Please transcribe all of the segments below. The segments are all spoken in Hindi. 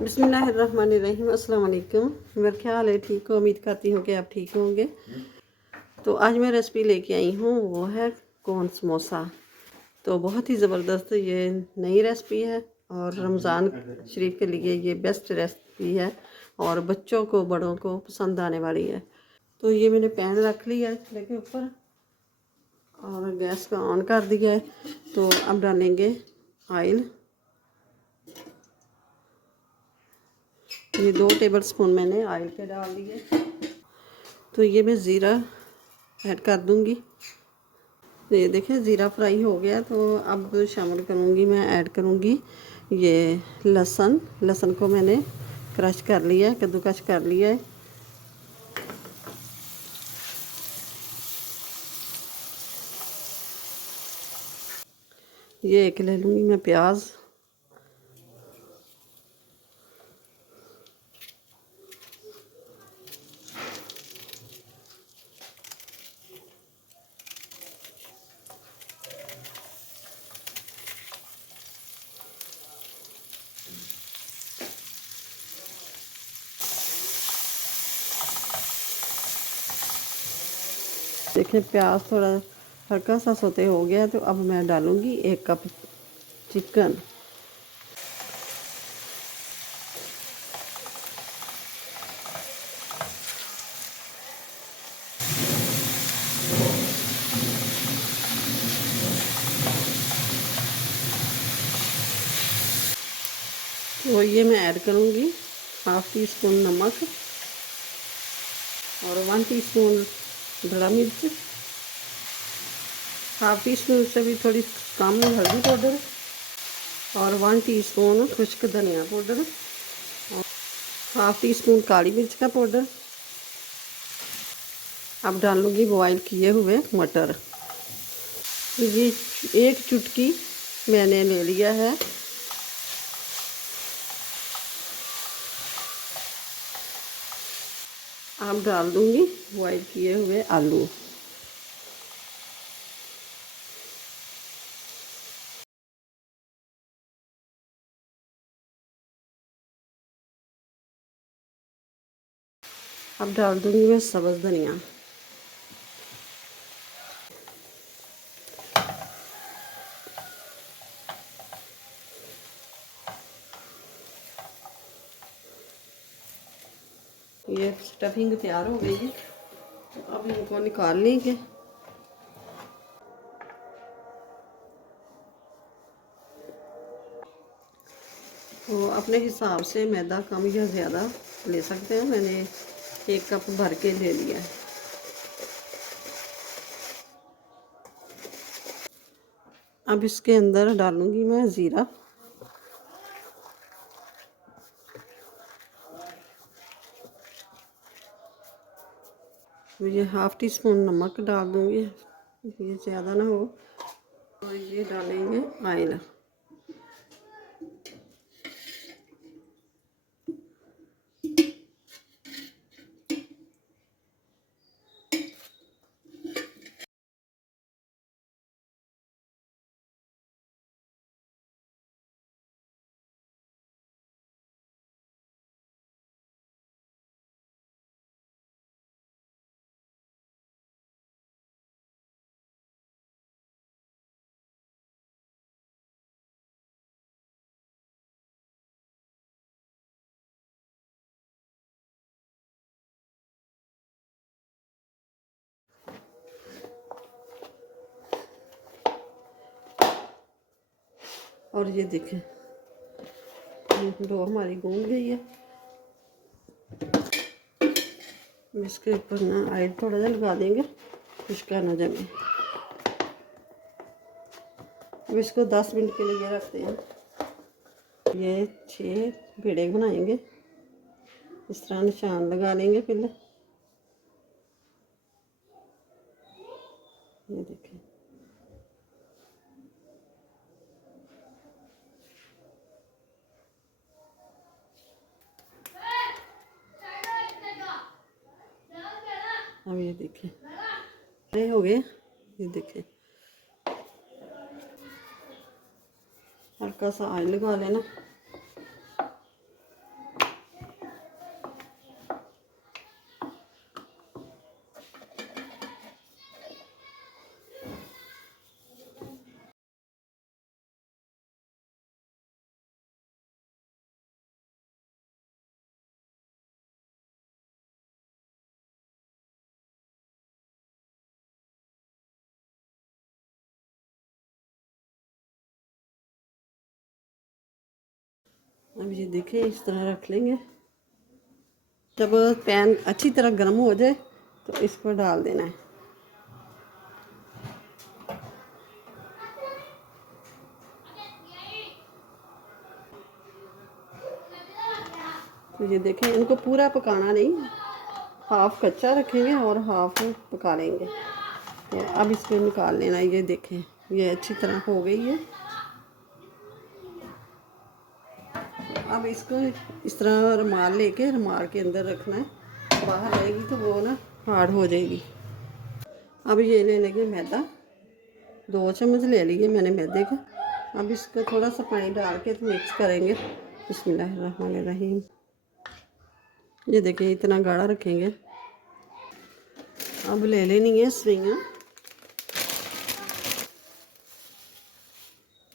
बिस्मिल्लाहिर्रहमानिर्रहीम। अस्सलाम वालेकुम। मेरा ख्याल है ठीक हो, उम्मीद करती हूँ कि आप ठीक होंगे। तो आज मैं रेसिपी लेके आई हूँ, वो है कॉर्न समोसा। तो बहुत ही ज़बरदस्त ये नई रेसिपी है और रमज़ान शरीफ के लिए ये बेस्ट रेसिपी है और बच्चों को बड़ों को पसंद आने वाली है। तो ये मैंने पैन रख लिया है चूल्हे के ऊपर और गैस का ऑन कर दिया है। तो अब डालेंगे ऑयल। ये 2 टेबल स्पून मैंने ऑयल के डाल दिए। तो ये मैं ज़ीरा ऐड कर दूंगी। तो ये देखें ज़ीरा फ्राई हो गया। तो अब शामिल करूंगी, मैं ऐड करूंगी ये लहसुन को मैंने क्रश कर लिया है, कद्दूकश कर लिया है। ये एक ले लूँगी मैं प्याज। देखें प्याज थोड़ा हल्का सा सोते हो गया। तो अब मैं डालूँगी 1 कप चिकन। तो ये मैं ऐड करूँगी 1/2 टीस्पून नमक और 1 टीस्पून धड़ा मिर्च, 1/2 टीस्पून से भी थोड़ी कम हल्दी पाउडर और 1 टीस्पून खुश्क धनिया पाउडर और 1/2 टीस्पून काली मिर्च का पाउडर। अब डालूँगी बॉयल किए हुए मटर। ये 1 चुटकी मैंने ले लिया है। अब डाल दूँगी बॉयल किए हुए आलू। अब डाल दूँगी मैं सब्ज़ धनिया। ये स्टफिंग तैयार हो गई है। तो अब इनको निकाल लेंगे। तो अपने हिसाब से मैदा कम या ज़्यादा ले सकते हैं। मैंने 1 कप भर के ले लिया है। अब इसके अंदर डालूँगी मैं ज़ीरा, ये 1/2 टीस्पून नमक डाल दूँगी, ये ज़्यादा ना हो। और ये डालेंगे ऑयल। और ये देखें डो हमारी गूंद गई है। इसके ऊपर ना ऑयल थोड़ा सा लगा देंगे, इसका ना जमे। अब इसको 10 मिनट के लिए रखते हैं। ये 6 पेड़े बनाएंगे। इस तरह निशान लगा लेंगे पहले। ये देखें अब ये देखें ये हो गए। ये देखें हल्का सा ऑयल लगा लेना। अब ये देखें, इस तरह रख लेंगे। जब पैन अच्छी तरह गर्म हो जाए तो इसको डाल देना है। तो ये देखें, इनको पूरा पकाना नहीं, हाफ कच्चा रखेंगे और हाफ पका लेंगे। तो अब इसको निकाल लेना। ये देखें, ये अच्छी तरह हो गई है। अब इसको इस तरह रुमाल लेके रुमाल के अंदर रखना है, बाहर रहेगी तो वो ना हार्ड हो जाएगी। अब ये ले लेंगे मैदा, 2 चम्मच ले लिए मैंने मैदे का। अब इसको थोड़ा सा पानी डाल के तो मिक्स करेंगे। बिस्मिल्लाहिर्रहमानिर्रहीम। ये देखिए, इतना गाढ़ा रखेंगे। अब ले लेनी है सवैयाँ,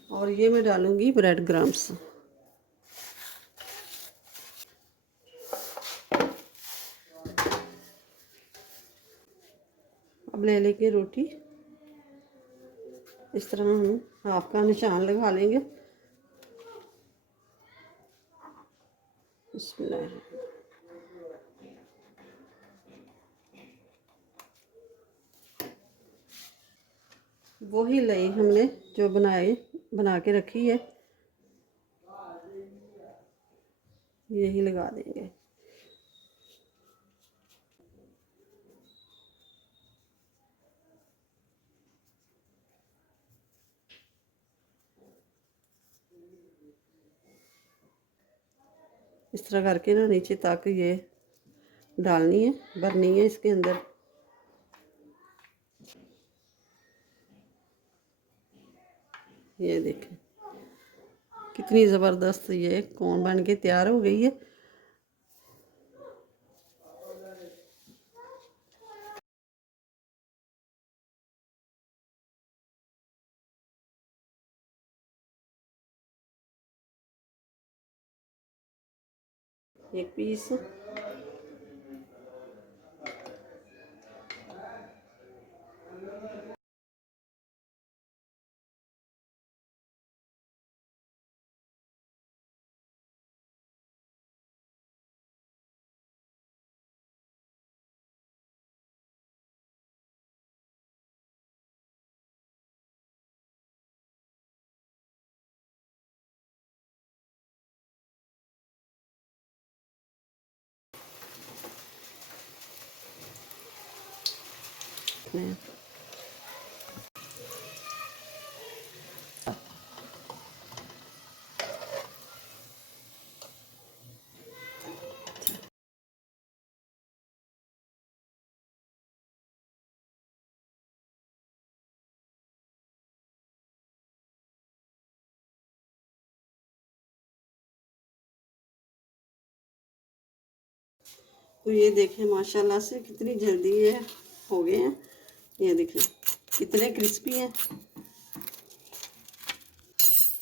और ये मैं डालूँगी ब्रेड क्रम्स। अब ले लेके रोटी इस तरह हम हाफ का निशान लगा लेंगे। बिस्मिल्लाह। वही लाई हमने जो बना के रखी है, यही लगा देंगे। इस तरह करके ना नीचे तक ये डालनी है, भरनी है इसके अंदर। ये देखें, कितनी ज़बरदस्त ये कोन बन के तैयार हो गई है। एक पीस। तो ये देखें, माशाल्लाह से कितनी जल्दी ये हो गए हैं। ये देखें कितने क्रिस्पी हैं।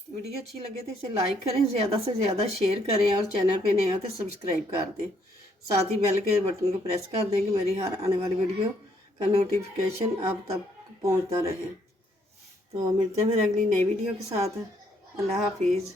वीडियो अच्छी लगे तो इसे लाइक करें, ज़्यादा से ज़्यादा शेयर करें, और चैनल पे नए हो तो सब्सक्राइब कर दें। साथ ही बेल के बटन को प्रेस कर दें कि मेरी हर आने वाली वीडियो का नोटिफिकेशन आप तक पहुंचता रहे। तो मिलते हैं फिर अगली नई वीडियो के साथ। अल्लाह हाफिज़।